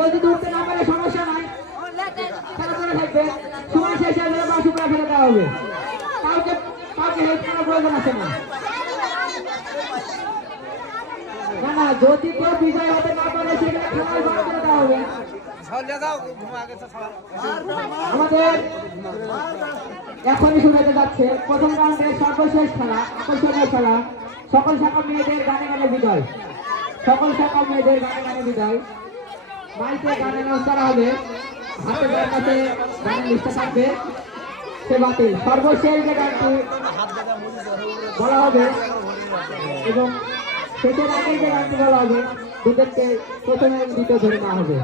যদি ধরতে না পারে সমস্যা নাই, খেলা করে থাকবে, সময় শেষে হলে বা শুক্রা ফেলে দেওয়া হবে। কাউকে কাউকে হেল্প করার প্রয়োজন আছে না। না না, যদি কেউ বিজয় হতে না পারে সেখানে খেলায় বাদ করে দেওয়া হবে। আমাদের এখনই শুরু হতে যাচ্ছে প্রথম রাউন্ডের সর্বশেষ খেলা, আকর্ষণীয় খেলা, সকল শাখা মেয়েদের গানে গানে বিজয়। সকল শাখা মেয়েদের গানে গানে বিজয়। মাইকে গান অ্যানাউন্স করা হবে, হাতে যার কাছে গানের লিস্টটা থাকবে সে বাতিল। সর্বশেষ যে গানটি বলা হবে এবং শেষের আগে যে গানটি বলা হবে দুদেরকে প্রথমে দ্বিতীয় ধরে নেওয়া হবে।